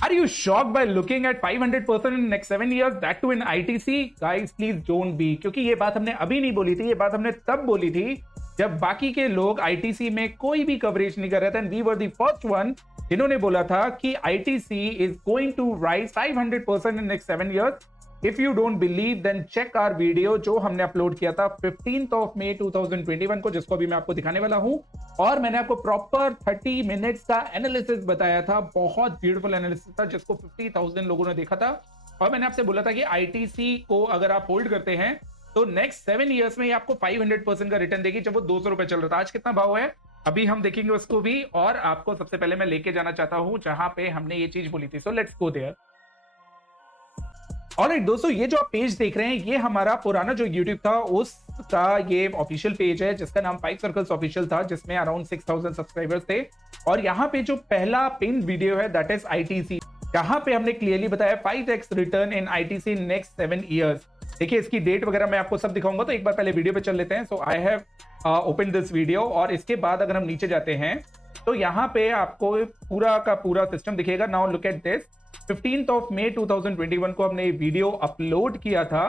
Are you shocked by looking at 500% in next 7 years, that too in ITC? Guys, please don't be, क्योंकि ये बात हमने अभी नहीं बोली थी, ये बात हमने तब बोली थी जब बाकी के लोग ITC में कोई भी कवरेज नहीं कर रहे थे, and we were the first one जिन्होंने बोला था कि ITC is going to rise 500% in next 7 years. If you don't believe, then check our video जो हमने अपलोड किया था 15th of May 2021 को, जिसको अभी मैं आपको दिखाने वाला हूं, और मैंने आपको प्रॉपर 30 मिनट्स का एनालिसिस बताया था, बहुत ब्यूटीफुल एनालिसिस था जिसको 50,000 लोगों ने देखा था। और मैंने आपसे बोला था कि ITC को अगर आप होल्ड करते हैं तो नेक्स्ट 7 ईयर्स में ये आपको 500% का रिटर्न देगी, जब वो 200 रुपए चल रहा था। आज कितना भाव है अभी हम देखेंगे उसको भी, और आपको सबसे पहले मैं लेके जाना चाहता हूं जहां पे हमने ये चीज बोली थी। So let's go there. Alright दोस्तों, ये जो आप पेज देख रहे हैं ये हमारा पुराना जो YouTube था उसका ये ऑफिशियल पेज है जिसका नाम 5 सर्कल्स ऑफिशियल था, जिसमें अराउंड 6000 सब्सक्राइबर्स थे। और यहाँ पे जो पहला पिन वीडियो है दैट इज ITC, जहां पे हमने क्लियरली बताया 5x रिटर्न इन ITC नेक्स्ट 7 ईयर्स। देखिए इसकी डेट वगैरह मैं आपको सब दिखाऊंगा, तो एक बार पहले वीडियो पे चल लेते हैं। So I have open this video, और इसके बाद अगर हम नीचे जाते हैं तो यहाँ पे आपको पूरा का पूरा सिस्टम दिखेगा। Now look at this, 15th of May 2021 को हमने वीडियो अपलोड किया था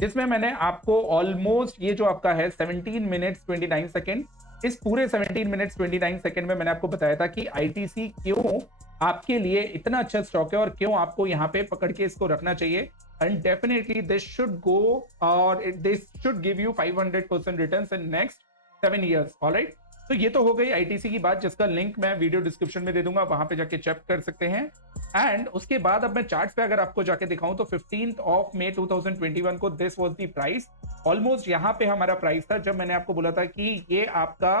जिसमें मैंने आपको ऑलमोस्ट ये जो आपका है 17 मिनट्स 29 सेकेंड, इस पूरे 17 मिनट्स 29 सेकेंड में मैंने आपको बताया था कि ITC क्यों आपके लिए इतना अच्छा स्टॉक है और क्यों आपको यहाँ पे पकड़ के इसको रखना चाहिए। And definitely this should go और this should give you 500% returns in next 7 years. Alright, तो ये तो हो गई ITC की बात, जिसका लिंक मैं वीडियो डिस्क्रिप्शन में दे दूंगा, वहां पे जाके चेक कर सकते हैं। एंड उसके बाद अब मैं चार्ट्स पे अगर आपको जाके दिखाऊं तो 15th of May 2021 को this was the price. Almost यहाँ पे हमारा प्राइस था जब मैंने आपको बोला था कि ये आपका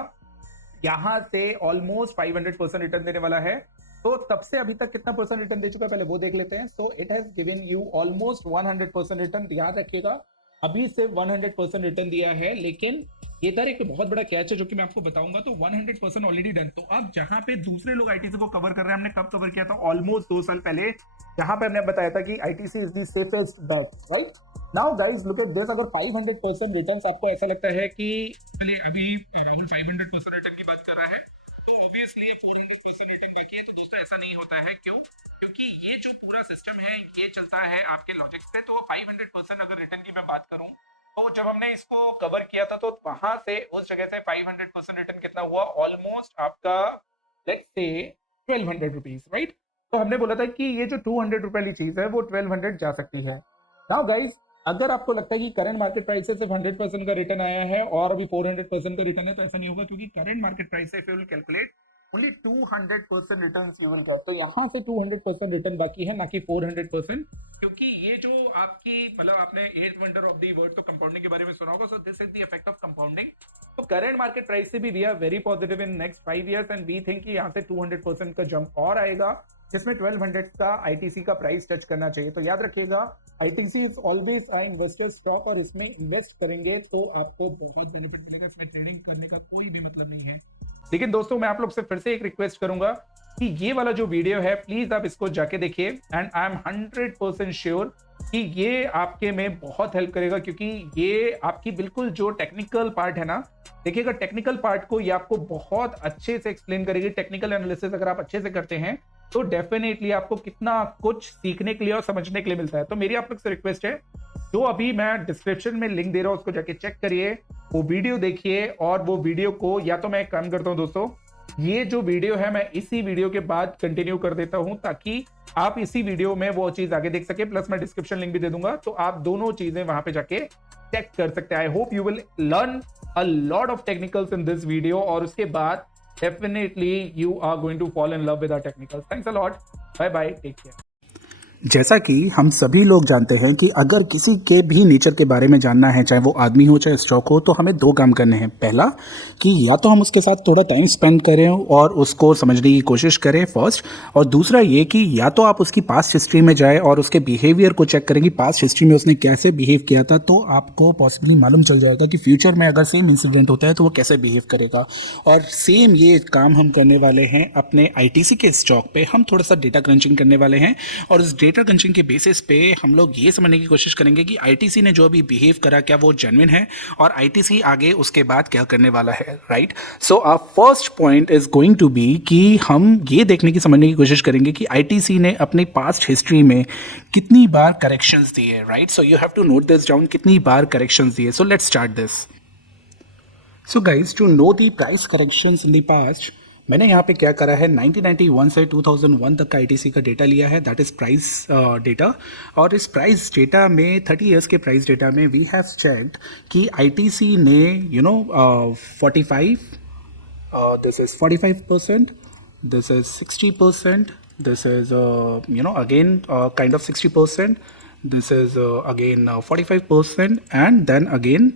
यहाँ से ऑलमोस्ट 500% रिटर्न देने वाला है। तो तब से अभी तक कितना परसेंट रिटर्न दे चुका है पहले वो देख लेते हैं। So it has given you almost 100% return. याद रखिएगा अभी से 100% रिटर्न दिया है, लेकिन ये इधर एक बहुत बड़ा कैच है जो कि मैं आपको बताऊंगा। तो 100% ऑलरेडी डन। तो अब जहां पे दूसरे लोग ITC को कवर कर रहे हैं, हमने कब कवर किया था? ऑलमोस्ट 2 साल पहले, जहां पे हमने बताया था कि ITC is the safest bet, right? Now guys look at this, अगर 500% रिटर्न्स आपको ऐसा लगता है कि चलिए अभी राहुल 500% रिटर्न की बात कर रहा है तो ऑब्वियसली 400% रिटर्न बाकी है। तो दोस्तों ऐसा नहीं होता है, क्यों? क्योंकि ये जो पूरा सिस्टम है ये चलता है आपके लॉजिक्स पे। तो 500% अगर रिटर्न की मैं बात करूं तो जब हमने इसको कवर किया था तो वहां से उस जगह से 500% रिटर्न कितना हुआ? ऑलमोस्ट आपका लेट्स से 1200 रुपीज, राइट? तो हमने बोला था कि ये जो 200 रुपए वाली चीज है वो 1200 जा सकती है। नाउ गाइस, अगर आपको लगता है कि करंट मार्केट प्राइस से सिर्फ 100% का रिटर्न आया है और अभी 400% का रिटर्न है, तो ऐसा नहीं होगा, क्योंकि करंट मार्केट प्राइस से if you will calculate only 200% return you will get. तो यहाँ से 200% रिटर्न बाकी है, ना कि 400%, क्योंकि ये जो आपकी मतलब आपने 8th wonder of the world तो कंपाउंडिंग के बारे में सुना होगा। So this is the effect of compounding. तो करंट मार्केट प्राइस से भी we are very positive in next 5 years and we think कि यहाँ से 200% का जंप और आएगा, जिसमें 1200 का ITC का प्राइस टच करना चाहिए। तो याद रखिएगा ITC is always a investor stock, और इसमें इन्वेस्ट करेंगे तो आपको बहुत बेनिफिट मिलेगा। इसमें ट्रेडिंग करने का कोई भी मतलब नहीं है। लेकिन दोस्तों मैं आप लोग से फिर से एक रिक्वेस्ट करूंगा कि ये वाला जो वीडियो है प्लीज आप इसको जाके देखिए, एंड आई एम 100% श्योर कि ये आपके में बहुत हेल्प करेगा, क्योंकि ये आपकी बिल्कुल जो टेक्निकल पार्ट है ना, देखिएगा टेक्निकल पार्ट को ये आपको बहुत अच्छे से एक्सप्लेन करेगी। टेक्निकल एनालिसिस अगर आप अच्छे से करते हैं तो डेफिनेटली आपको कितना कुछ सीखने के लिए और समझने के लिए मिलता है। तो मेरी आप लोग से रिक्वेस्ट है, जो अभी मैं डिस्क्रिप्शन में लिंक दे रहा हूं उसको जाके चेक करिए, वो वीडियो देखिए, और वो वीडियो को या तो मैं एक काम करता हूं दोस्तों, ये जो वीडियो है मैं इसी वीडियो के बाद कंटिन्यू कर देता हूं ताकि आप इसी वीडियो में वो चीज आगे देख सके, प्लस मैं डिस्क्रिप्शन लिंक भी दे दूंगा, तो आप दोनों चीजें वहां पे जाके चेक कर सकते हैं। आई hope you will learn a lot of technicals in this video, और उसके बाद definitely you are going to fall in love with our technicals. Thanks a lot. Bye bye. Take care. जैसा कि हम सभी लोग जानते हैं कि अगर किसी के भी नेचर के बारे में जानना है, चाहे वो आदमी हो चाहे स्टॉक हो, तो हमें 2 काम करने हैं। पहला कि या तो हम उसके साथ थोड़ा टाइम स्पेंड करें और उसको समझने की कोशिश करें फर्स्ट, और दूसरा ये कि या तो आप उसकी पास्ट हिस्ट्री में जाएं और उसके बिहेवियर को चेक करें कि पास्ट हिस्ट्री में उसने कैसे बिहेव किया था, तो आपको पॉसिबली मालूम चल जाएगा कि फ्यूचर में अगर सेम इंसिडेंट होता है तो वो कैसे बिहेव करेगा। और सेम ये काम हम करने वाले हैं अपने ITC के स्टॉक पे। हम थोड़ा सा डेटा क्रंचिंग करने वाले हैं और उस डेटा क्रंचिंग के बेसिस पे हम लोग ये समझने की कोशिश करेंगे कि आईटीसी ने जो अभी बिहेव करा क्या वो जेन्युइन है और आईटीसी आगे उसके बाद क्या करने वाला है, right. So our first point is going to be कि हम ये देखने की समझने की कोशिश करेंगे कि आईटीसी ने अपनी पास्ट हिस्ट्री में कितनी बार करेक्शंस दिए, right. So you have to note this down, कितनी बार करेक्शंस दिए। So let's start this. So guys, to know the price corrections in the past, मैंने यहाँ पे क्या करा है, 1991 से 2001 तक का आईटीसी का डेटा लिया है, दैट इज प्राइस डेटा। और इस प्राइस डेटा में 30 इयर्स के प्राइस डेटा में वी हैव चेक्ड कि आईटीसी ने 45, this is 45%, this is 60%, this is again kind of 60%, this is again 45% and then again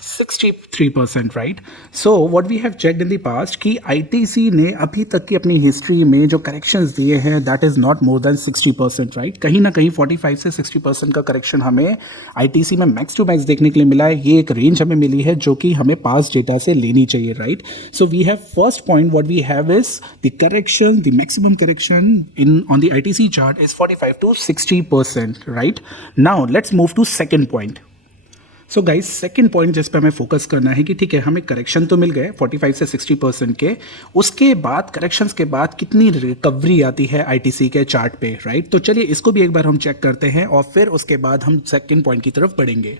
63%, right. So what we have checked in the past कि ITC ने अभी तक की अपनी history में जो करेक्शंस दिए हैं that is not more than 60%, right. कहीं ना कहीं 45 से 60% का करेक्शन हमें आईटीसी में मैक्स टू मैक्स देखने के लिए मिला है। ये एक रेंज हमें मिली है जो कि हमें पास्ट डेटा से लेनी चाहिए, right. So we have first point what we have is the correction, the maximum correction in on the ITC chart is 45 to 60%, right. Now let's move to second point. So guys, second point जिस पे हमें focus करना है कि ठीक है, हमें correction तो मिल गए 45 से 60% के, उसके बाद करेक्शंस के बाद कितनी रिकवरी आती है आईटीसी के चार्ट पे, राइट। तो चलिए इसको भी एक बार हम चेक करते हैं और फिर उसके बाद हम सेकेंड पॉइंट की तरफ बढ़ेंगे।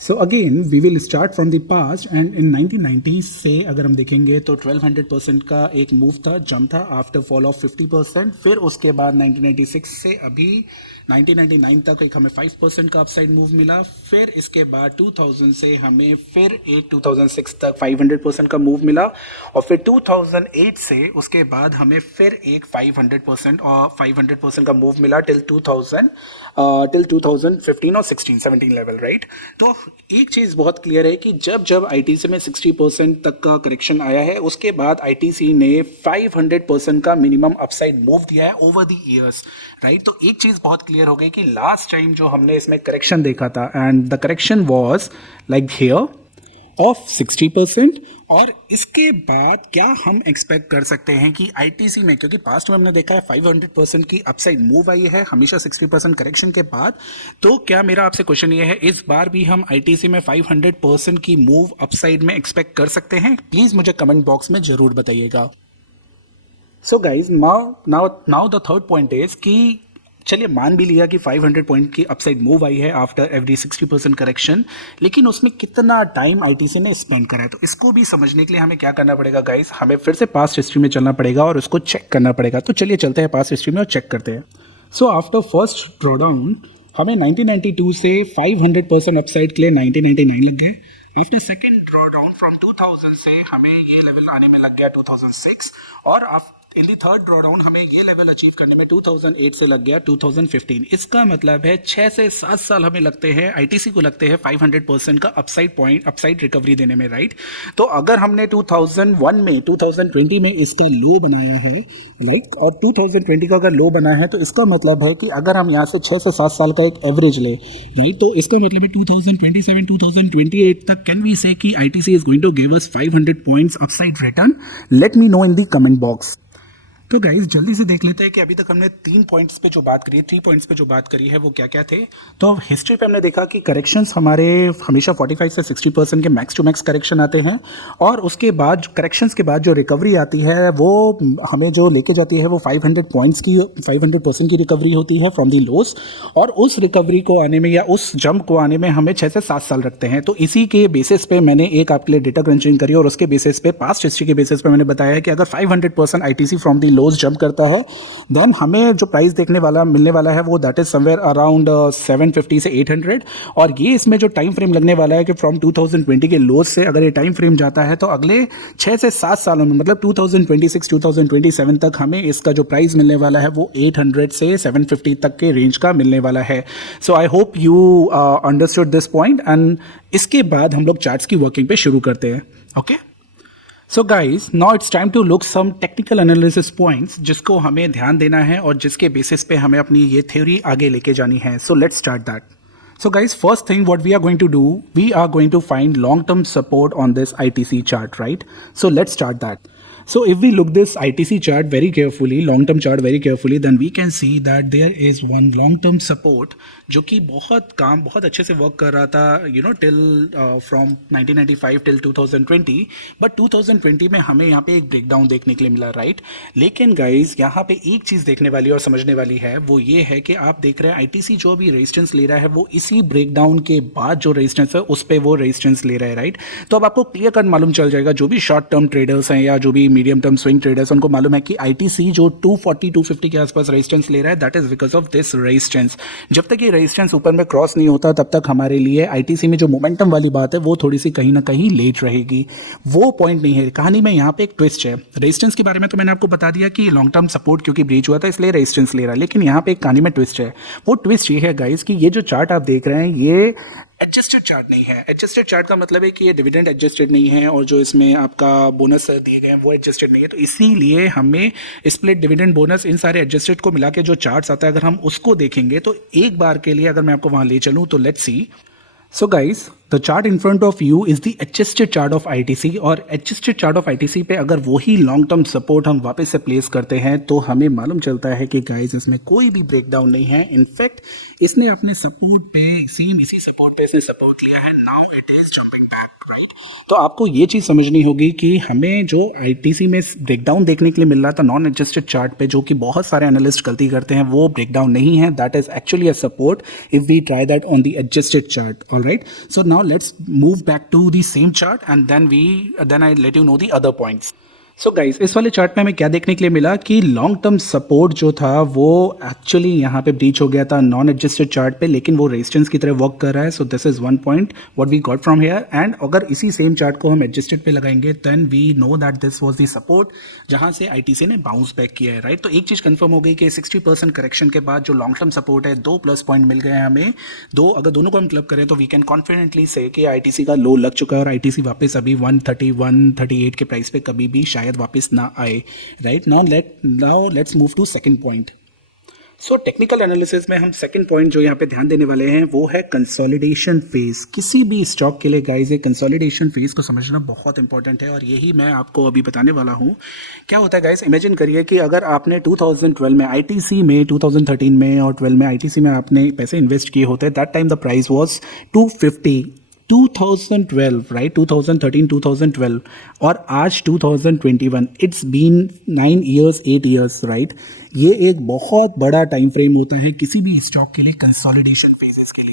So again we will start from the past and in 1990 से अगर हम देखेंगे तो 1200% का एक मूव था, जंप था आफ्टर फॉल ऑफ 50%। फिर उसके बाद 1996 से अभी 1999 तक एक हमें 5% का अपसाइड मूव मिला। फिर इसके बाद 2000 से हमें फिर एक 2006 तक 500% का मूव मिला और फिर 2008 से उसके बाद हमें फिर एक 500% और 500% का मूव मिला टिल 2015 और 17 लेवल, राइट। तो एक चीज़ बहुत क्लियर है कि जब आईटीसी में 60% तक का करेक्शन आया है उसके बाद आईटीसी ने 500% का मिनिमम अपसाइड मूव दिया है ओवर द ईयर्स, राइट। तो एक चीज़ बहुत क्लियर हो गई कि लास्ट टाइम जो हमने इसमें करेक्शन देखा था and the correction was like here of 60%। और इसके बाद क्या हम एक्सपेक्ट कर सकते हैं कि आईटीसी में, क्योंकि पास्ट में हमने देखा है 500% की अपसाइड मूव आई है हमेशा 60% करेक्शन के बाद, तो क्या मेरा आपसे क्वेश्चन ये है इस बार भी हम आईटीसी में 500% की मूव अपसाइड में एक्सपेक्ट कर सकते हैं? प्लीज मुझे कमेंट बॉक्स में जरूर बताइएगा। सो guys, now the third point is कि चलिए मान भी लिया कि 500 पॉइंट की अपसाइड मूव आई है आफ्टर एवरी 60% करेक्शन, लेकिन उसमें कितना टाइम आईटीसी ने स्पेंड करा है, तो इसको भी समझने के लिए हमें क्या करना पड़ेगा गाइस, हमें फिर से पास्ट हिस्ट्री में चलना पड़ेगा और उसको चेक करना पड़ेगा। तो चलिए चलते हैं पास्ट हिस्ट्री में और चेक करते हैं। सो आफ्टर फर्स्ट ड्रॉडाउन हमें 1992 से 500% अपसाइड के लिए 1999 लग गए। आफ्टर सेकेंड ड्रॉडाउन फ्रॉम 2000 से हमें ये लेवल आने में लग गया 2006 और इन दी थर्ड ड्रॉडाउन हमें ये लेवल अचीव करने में 2008 से लग गया 2015। इसका मतलब है 6 से 7 साल हमें लगते हैं, आईटीसी को लगते हैं 500% का अपसाइड रिकवरी देने में, राइट। तो अगर हमने 2001 में 2020 में इसका लो बनाया है, राइट, और 2020 का अगर लो बनाया है तो इसका मतलब है कि अगर हम यहाँ से 6 से 7 साल का एक एवरेज ले, राइट, तो इसका मतलब है 2027 2028 तक कैन वी से कि ITC is going to give us 500 points upside return? Let me know in the comment box. तो गाइज जल्दी से देख लेते हैं कि अभी तक हमने 3 पॉइंट्स पे जो बात करी है, 3 पॉइंट्स पे जो बात करी है वो क्या क्या थे। तो हिस्ट्री पे हमने देखा कि करेक्शंस हमारे हमेशा 45 से 60% के मैक्स टू मैक्स करेक्शन आते हैं और उसके बाद करेक्शंस के बाद जो रिकवरी आती है वो हमें जो लेके जाती है वो 500% की रिकवरी होती है फ्रॉम दी लोस, और उस रिकवरी को आने में या उस जंप को आने में हमें 6 से 7 साल रखते हैं। तो इसी के बेसिस पे मैंने एक आपके लिए डेटा क्रंचिंग करी और उसके बेसिस पे पास्ट हिस्ट्री के बेसिस पे मैंने बताया है कि अगर 500% ITC from the loss jump करता है देन हमें जो प्राइस मिलने वाला है वो दैट इज समवेयर अराउंड 750 से 800। और ये इसमें जो टाइम फ्रेम लगने वाला है कि फ्रॉम 2020 के लोस से अगर ये टाइम फ्रेम जाता है तो अगले 6 से 7 सालों में मतलब 2026 2027 तक हमें इसका जो प्राइस मिलने वाला है वो 800 से 750 तक के रेंज का मिलने वाला है। So I hope you understood this point and इसके बाद हम लोग चार्ट्स की वर्किंग पे शुरू करते हैं। Okay, so guys now it's time to look some technical analysis points जिसको हमें ध्यान देना है और जिसके बेसिस पे हमें अपनी ये थ्योरी आगे लेके जानी है। सो let's start that. So guys, first thing what we are going to do, we are going to find long-term support on this ITC chart, right? So let's start that. So if we look this ITC chart very carefully, long-term chart very carefully, then we can see that there is one long-term support जो कि बहुत अच्छे से work कर रहा था till from 1995 till 2020, but 2020 में हमें यहाँ पे एक ब्रेकडाउन देखने के लिए मिला, राइट। लेकिन गाइज यहाँ पे एक चीज़ देखने वाली और समझने वाली है, वो ये है कि आप देख रहे हैं आईटीसी जो भी रेजिस्टेंस ले रहा है वो इसी ब्रेकडाउन के बाद जो रेजिस्टेंस है उस पर वो रेजिस्टेंस ले रहा है, राइट। तो अब आपको क्लियर कट मालूम चल जाएगा, जो भी शॉर्ट टर्म ट्रेडर्स हैं या जो भी मीडियम टर्म स्विंग ट्रेडर्स उनको मालूम है कि आईटीसी जो 240 250 के आसपास रेजिस्टेंस ले रहा है, that is because of this resistance. जब तक ये रेजिस्टेंस ऊपर में क्रॉस नहीं होता तब तक हमारे लिए आईटीसी में जो मोमेंटम वाली बात है वो थोड़ी सी कहीं ना कहीं लेट रहेगी। वो पॉइंट नहीं है कहानी में, यहाँ पे एक ट्विस्ट है। रेजिस्टेंस के बारे में तो मैंने आपको बता दिया कि लॉन्ग टर्म सपोर्ट क्योंकि ब्रीच हुआ था इसलिए रेजिस्टेंस ले रहा है, लेकिन यहाँ पे एक कहानी में ट्विस्ट है। वो ट्विस्ट ये है गाइस कि ये जो चार्ट आप देख रहे हैं ये एडजस्टेड चार्ट नहीं है। एडजस्टेड चार्ट का मतलब है कि ये डिविडेंड एडजस्टेड नहीं है और जो इसमें आपका बोनस दिए गए हैं वो एडजस्टेड नहीं है। तो इसीलिए हमें स्प्लिट डिविडेंड बोनस इन सारे एडजस्टेड को मिला के जो चार्ट्स आता है अगर हम उसको देखेंगे तो एक बार के लिए अगर मैं आपको वहां ले चलूं तो let's see. So guys, the chart in front of you is the adjusted chart of ITC और adjusted chart of ITC पे अगर वही लॉन्ग टर्म सपोर्ट हम वापस से प्लेस करते हैं तो हमें मालूम चलता है कि गाइस इसमें कोई भी ब्रेकडाउन नहीं है। इनफैक्ट इसने अपने सपोर्ट पे इसी सपोर्ट पे इसने सपोर्ट लिया है, now it is jumping back, right. तो आपको ये चीज़ समझनी होगी कि हमें जो आईटीसी में ब्रेकडाउन देखने के लिए मिल रहा था नॉन एडजस्टेड चार्ट पे, जो कि बहुत सारे एनालिस्ट गलती करते हैं, वो ब्रेकडाउन नहीं है, that is actually a support if we try that on the adjusted chart. Alright, so now let's move back to the same chart and then I let you know the other points. So guys, इस वाले chart में हमें क्या देखने के लिए मिला कि लॉन्ग टर्म सपोर्ट जो था वो एक्चुअली यहाँ पे ब्रीच हो गया था नॉन एडजस्टेड चार्ट पे, लेकिन वो रेजिस्टेंस की तरह वर्क कर रहा है। So this is one point what we got from here. And अगर इसी सेम चार्ट को हम एडजस्टेड पे लगाएंगे then we know that this was the support जहाँ से आईटीसी ने बाउंस बैक किया है, राइट। तो एक चीज़ कंफर्म हो गई कि 60% करेक्शन के बाद जो लॉन्ग टर्म सपोर्ट है 2 प्लस पॉइंट मिल गए हैं हमें। अगर दोनों को हम क्लब करें तो वी कैन कॉन्फिडेंटली से कि आईटीसी का लो लग चुका है और आईटीसी वापस अभी 130 138 के प्राइस पे कभी भी शायद वापस ना right now let's move to second point. So technical analysis में हम सेकंड पॉइंट जो यहाँ पे ध्यान देने वाले हैं वो है कंसोलिडेशन फेज। किसी भी स्टॉक के लिए गाइस ये कंसोलिडेशन फेज को समझना बहुत इंपॉर्टेंट है और यही मैं आपको अभी बताने वाला हूँ। क्या होता है गाइस, इमेजिन करिए कि अगर आपने 2012 में आईटीसी में 2013 में और 12 में आईटीसी में आपने पैसे इन्वेस्ट किए होते, that time the price was 250 2012, right, 2013 2012 और आज 2021, it's been 9 years 8 years, right. ये एक बहुत बड़ा टाइम फ्रेम होता है किसी भी स्टॉक के लिए कंसोलिडेशन फेजेस के लिए।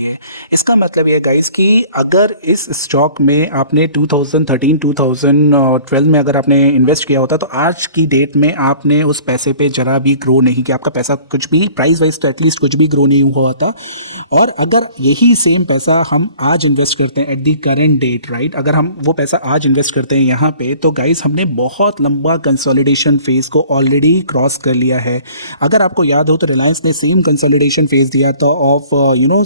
इसका मतलब ये गाइस कि अगर इस स्टॉक में आपने 2013 2012 में अगर आपने इन्वेस्ट किया होता तो आज की डेट में आपने उस पैसे पे जरा भी ग्रो नहीं किया, आपका पैसा कुछ भी प्राइस वाइज एटलीस्ट कुछ भी ग्रो नहीं हुआ था। और अगर यही सेम पैसा हम आज इन्वेस्ट करते हैं at the current date, right, अगर हम वो पैसा आज इन्वेस्ट करते हैं यहाँ पे तो गाइस हमने बहुत लंबा कंसोलिडेशन फेज को ऑलरेडी क्रॉस कर लिया है। अगर आपको याद हो तो रिलायंस ने सेम कंसोलिडेशन फेज दिया था ऑफ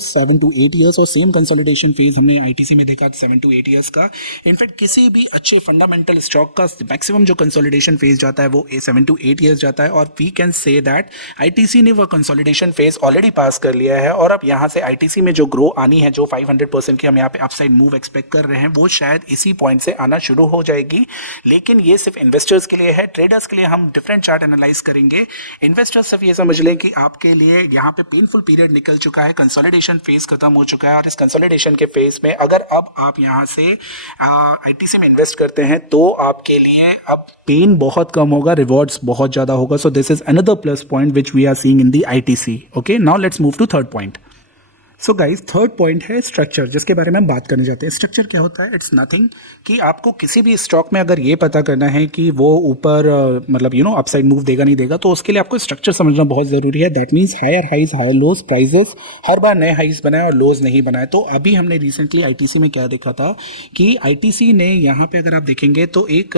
7 to 8 years और सेम कंसोलिडेशन फेज हमने आईटीसी में देखा 7 to 8 years का। इनफैक्ट किसी भी अच्छे फंडामेंटल स्टॉक का मैक्सिमम जो कंसोलिडेशन फेज जाता है वो 7 to 8 years जाता है और we can say that ITC ने वो कंसोलिडेशन फेज ऑलरेडी पास कर लिया है और अब यहाँ से आईटीसी में जो ग्रो आनी है, जो 500% की हम यहाँ पे अपसाइड मूव एक्सपेक्ट कर रहे हैं, वो शायद इसी पॉइंट से आना शुरू हो जाएगी। लेकिन ये सिर्फ इन्वेस्टर्स के लिए है, ट्रेडर्स के लिए हम डिफरेंट चार्ट एनालाइज करेंगे। इन्वेस्टर्स सिर्फ ये समझ लें कि आपके लिए यहाँ पे पेनफुल पीरियड निकल चुका है, कंसोलिडेशन फेज खत्म हो चुका है और इस कंसोलिडेशन के फेज में अगर अब आप यहाँ से आईटीसी में इन्वेस्ट करते हैं तो आपके लिए अब पेन बहुत कम होगा, रिवॉर्ड्स बहुत ज़्यादा होगा। So this is another plus point which we are seeing in the ITC. Okay, now let's move to third point. So guys, third point है स्ट्रक्चर, जिसके बारे में हम बात करने जाते हैं। स्ट्रक्चर क्या होता है? इट्स नथिंग कि आपको किसी भी स्टॉक में अगर ये पता करना है कि वो ऊपर मतलब अपसाइड मूव देगा नहीं देगा, तो उसके लिए आपको स्ट्रक्चर समझना बहुत ज़रूरी है। That means higher highs higher lows, prices हर बार नए हाइज बनाए और लोज नहीं बनाए। तो अभी हमने रिसेंटली आईटीसी में क्या देखा था कि आईटीसी ने यहाँ पे अगर आप देखेंगे तो एक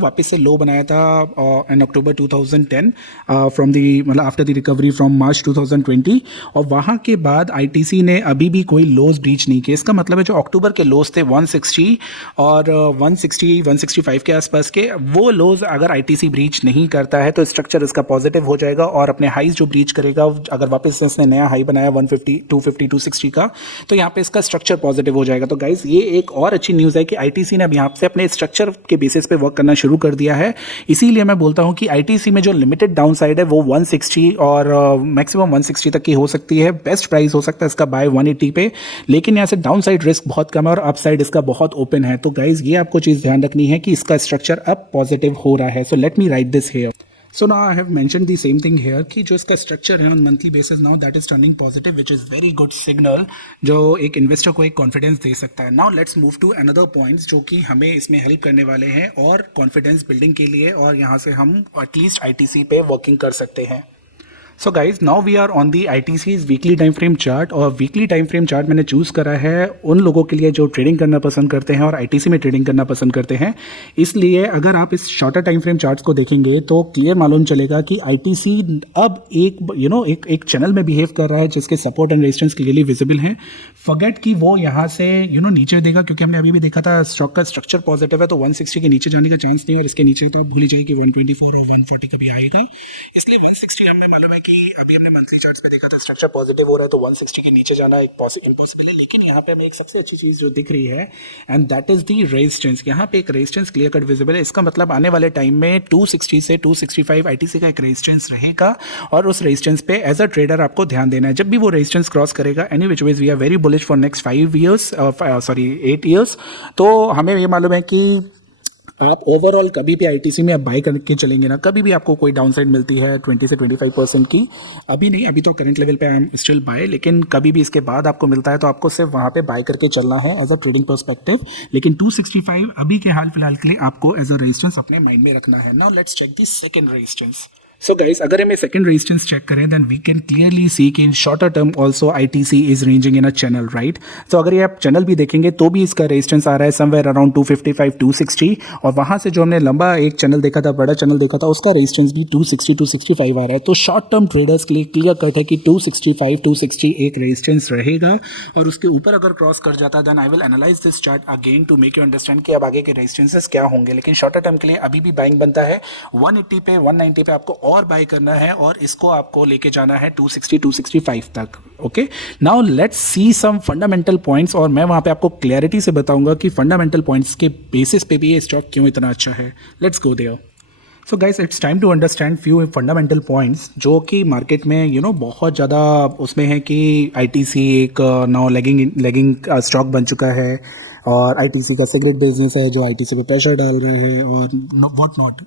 वापस से लो बनाया था इन अक्टूबर 2010 फ्रॉम दी मतलब after the recovery from March 2020 और वहाँ के बाद आईटीसी आईटीसी ने अभी भी कोई लोज ब्रीच नहीं किए। इसका मतलब है जो अक्टूबर के लोज थे 160 और 160 165 के आसपास के, वो लोज अगर आईटीसी ब्रीच नहीं करता है तो स्ट्रक्चर इसका पॉजिटिव हो जाएगा और अपने हाईज जो ब्रीच करेगा, अगर वापस से इसने नया हाई बनाया 150 250 260 का, तो यहाँ पे इसका स्ट्रक्चर पॉजिटिव हो जाएगा। तो गाइज ये एक और अच्छी न्यूज़ है कि आईटीसी ने अब यहाँ से अपने स्ट्रक्चर के बेसिस पे वर्क करना शुरू कर दिया है। इसीलिए मैं बोलता हूँ कि आईटीसी में जो लिमिटेड डाउन साइड है वो 160 और मैक्सिमम 160 तक की हो सकती है। बेस्ट प्राइस हो सकता है इसका बाय 180 पे, लेकिन यहाँ से डाउन साइड रिस्क बहुत कम है और अप साइड इसका बहुत ओपन है। तो गाइज ये आपको चीज़ ध्यान रखनी है कि इसका स्ट्रक्चर अब पॉजिटिव हो रहा है। So let me right this here. So now I have mentioned the same thing here कि जो इसका स्ट्रक्चर है on monthly basis now that is turning positive, which is very good signal जो एक इन्वेस्टर को एक कॉन्फिडेंस दे सकता है। Now let's move to another points जो कि हमें इसमें हेल्प करने वाले हैं और कॉन्फिडेंस बिल्डिंग के लिए, और यहाँ से हम एटलीस्ट आईटीसी पे वर्किंग कर सकते हैं। So guys now we are on the ITC's weekly time frame chart, और वीकली टाइम फ्रेम चार्ट मैंने चूज़ करा है उन लोगों के लिए जो ट्रेडिंग करना पसंद करते हैं और आईटीसी में ट्रेडिंग करना पसंद करते हैं। इसलिए अगर आप इस शॉर्टर टाइम फ्रेम चार्ट्स को देखेंगे तो क्लियर मालूम चलेगा कि आईटीसी अब एक एक चैनल में बिहेव कर रहा है जिसके support and resistance clearly visible हैं। फॉरगेट कि वो यहाँ से नीचे देगा, क्योंकि हमने अभी भी देखा था स्टॉक का स्ट्रक्चर पॉजिटिव है तो 160 के नीचे जाने का चांस नहीं, और इसके नीचे तो भूल ही जाइए कि 124 और 140 कभी आएगा ही। इसलिए 160 हमें मालूम है कि अभी हमने मंथली चार्ट्स पे देखा था स्ट्रक्चर पॉजिटिव हो रहा है तो 160 के नीचे जाना एक इम्पॉसिबल है। लेकिन यहाँ पे हमें एक सबसे अच्छी चीज़ जो दिख रही है and that is the resistance. यहाँ पे एक रेजिस्टेंस क्लियर कट विजिबल है। इसका मतलब आने वाले टाइम में 260 से 265 आईटीसी का एक रेजिस्टेंस रहेगा, और उस रेजिस्टेंस पे एज अ ट्रेडर आपको ध्यान देना है। जब भी वो रेजिस्टेंस क्रॉस करेगा, any which ways we are very bullish for next 8 years. तो हमें ये मालूम है कि आप ओवरऑल कभी भी आईटीसी में आप बाई करके चलेंगे ना, कभी भी आपको कोई डाउन साइड मिलती है 20 से 25% की, अभी नहीं, अभी तो करंट लेवल पे आई एम स्टिल बाय, लेकिन कभी भी इसके बाद आपको मिलता है तो आपको सिर्फ वहाँ पे बाय करके चलना है एज अ ट्रेडिंग पर्सपेक्टिव। लेकिन 265 अभी के हाल फिलहाल के लिए आपको एज अ रेजिस्टेंस अपने माइंड में रखना है। Now let's check the second resistance. So guys अगर हमें सेकंड रेजिस्टेंस चेक करें then we can clearly see कि in shorter term also ITC is ranging in a channel, right. तो अगर ये आप चैनल भी देखेंगे तो भी इसका रेजिस्टेंस आ रहा है समवेयर अराउंड 255 260, और वहां से जो हमने लंबा एक चैनल देखा था, बड़ा चैनल देखा था, उसका रेजिस्टेंस भी 260 265 आ रहा है। तो शॉर्ट टर्म ट्रेडर्स के लिए क्लियर कट है कि 265 260 एक रेजिस्टेंस रहेगा, और उसके ऊपर अगर क्रॉस कर जाता है then I will analyse this chart again to make you understand कि अब आगे के रेजिस्टेंसेस क्या होंगे। लेकिन शॉर्टर टर्म के लिए अभी भी बाइंग बनता है। 180 पे 190 पे आपको और बाय करना है, और इसको आपको लेके जाना है 260 265 तक। Okay, now let's see some fundamental points, और मैं वहां पे आपको क्लैरिटी से बताऊंगा कि फंडामेंटल पॉइंट्स के बेसिस पे भी ये स्टॉक क्यों इतना अच्छा है। Let's go there. So guys it's time to understand few fundamental points जो कि मार्केट में बहुत ज़्यादा उसमें है कि आईटीसी एक नाउ लेगिंग स्टॉक बन चुका है, और आईटीसी का सिगरेट बिजनेस है जो आईटीसी पे प्रेशर डाल रहे हैं और व्हाट नॉट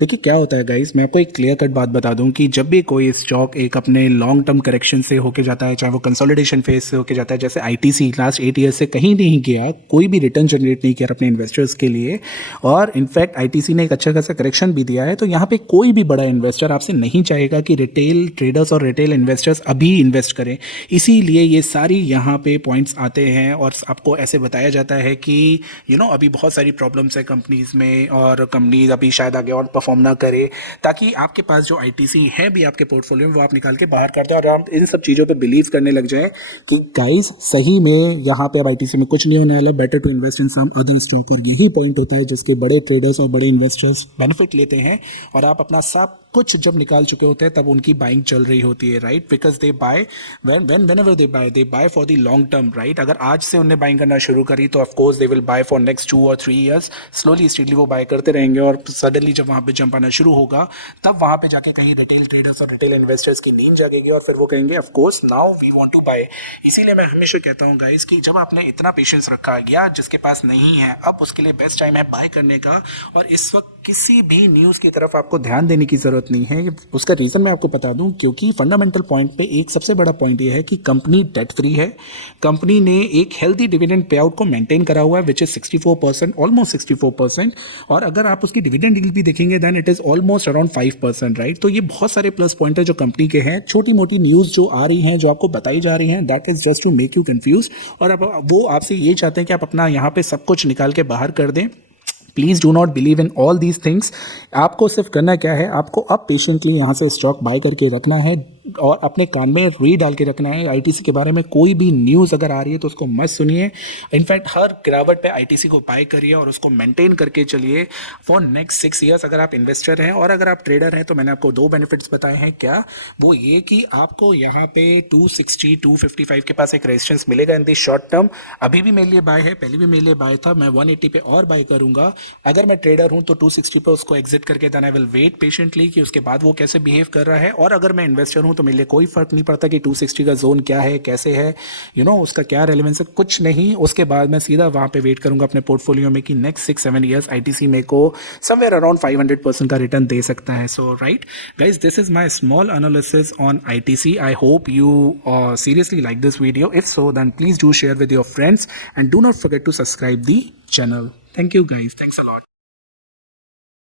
देखिए क्या होता है गाइस, मैं आपको एक क्लियर कट बात बता दूं कि जब भी कोई स्टॉक एक अपने लॉन्ग टर्म करेक्शन से होके जाता है, चाहे वो कंसोलिडेशन फेज से होके जाता है, जैसे आईटीसी लास्ट 8 ईयर्स से कहीं नहीं गया, कोई भी रिटर्न जनरेट नहीं किया अपने इन्वेस्टर्स के लिए, और इनफैक्ट आईटीसी ने एक अच्छा खासा करेक्शन भी दिया है। तो यहाँ पे कोई भी बड़ा इन्वेस्टर आपसे नहीं चाहेगा कि रिटेल ट्रेडर्स और रिटेल इन्वेस्टर्स अभी इन्वेस्ट करें। इसीलिए ये सारी यहाँ पे पॉइंट्स आते हैं और आपको ऐसे बताया जाता है कि अभी बहुत सारी प्रॉब्लम्स है कंपनीज में, और कंपनीज अभी शायद आगे और परफॉर्म ना करे, ताकि आपके पास जो आईटीसी है भी आपके पोर्टफोलियो में वो आप निकाल के बाहर कर दें और आप इन सब चीज़ों पे बिलीव करने लग जाए कि गाइस सही में यहाँ पे अब आईटीसी में कुछ नहीं होने वाला, better to invest in some other stock. और यही पॉइंट होता है जिसके बड़े ट्रेडर्स और बड़े इन्वेस्टर्स बेनिफिट लेते हैं, और आप अपना सब कुछ जब निकाल चुके होते हैं तब उनकी बाइंग चल रही होती है, right, because they buy whenever they buy for the long term, right. अगर आज से उन्हें बाइंग करना शुरू करी तो of course they will buy for next 2 और 3 ईयर्स, स्लोली स्टेडली वो बाय करते रहेंगे, और सडनली जब वहाँ पे जंप आना शुरू होगा तब वहाँ पे जाके कहीं रिटेल ट्रेडर्स और रिटेल इन्वेस्टर्स की नींद जागेगी और फिर वो कहेंगे of course now we want to buy. इसीलिए मैं हमेशा कहता हूँ गाइस कि जब आपने इतना पेशेंस रखा या जिसके पास नहीं है, अब उसके लिए बेस्ट टाइम है बाय करने का, और इस वक्त किसी भी न्यूज़ की तरफ आपको ध्यान देने की ज़रूरत नहीं है। उसका रीज़न मैं आपको बता दूं, क्योंकि फंडामेंटल पॉइंट पे एक सबसे बड़ा पॉइंट ये है कि कंपनी डेट फ्री है, कंपनी ने एक हेल्दी डिविडेंड पे आउट को मेंटेन करा हुआ है विच इज 64%, ऑलमोस्ट 64%, और अगर आप उसकी डिविडेंड डील भी देखेंगे then it is almost around 5%, right. तो ये बहुत सारे प्लस पॉइंट है जो कंपनी के हैं। छोटी मोटी न्यूज़ जो आ रही हैं, जो आपको बताई जा रही हैं, that is just to make you confuse, और अब वो आपसे ये चाहते हैं कि आप अपना यहाँ पे सब कुछ निकाल के बाहर कर दें। Please do not believe in all these things. आपको सिर्फ करना क्या है, आपको अब पेशेंटली यहाँ से स्टॉक बाय करके रखना है। और अपने कान में री डाल के रखना है। आईटीसी के बारे में कोई भी न्यूज़ अगर आ रही है तो उसको मत सुनिए। इनफैक्ट हर गिरावट पे आईटीसी को बाय करिए और उसको मेंटेन करके चलिए फॉर नेक्स्ट 6 ईयर्स। अगर आप इन्वेस्टर हैं और अगर आप ट्रेडर हैं तो मैंने आपको 2 बेनिफिट्स बताए हैं। क्या वो ये कि आपको यहाँ पे 260 255 के पास एक रेजिस्टेंस मिलेगा इन दी शॉर्ट टर्म। अभी भी मेरे लिए बाय है, पहले भी मेरे लिए बाय था। मैं 180 पे और बाय करूंगा। अगर मैं ट्रेडर हूं तो 260 पे उसको एग्जिट करके then I will wait patiently कि उसके बाद वो कैसे बिहेव कर रहा है। और अगर मैं इन्वेस्टर हूं तो मेरे लिए कोई फर्क नहीं पड़ता कि 260 का जोन क्या है, कैसे है, उसका क्या रेलेवेंस है, कुछ नहीं। उसके बाद मैं सीधा वहां पे वेट करूंगा अपने पोर्टफोलियो में कि नेक्स्ट 6-7 ईयर्स आईटीसी मेरे को समवेयर अराउंड 500% का रिटर्न दे सकता है। So right guys, this is my small analysis on ITC. I hope you seriously like this video. If so, then please do share with your friends and do not forget to subscribe the channel. Thank you guys. Thanks a lot.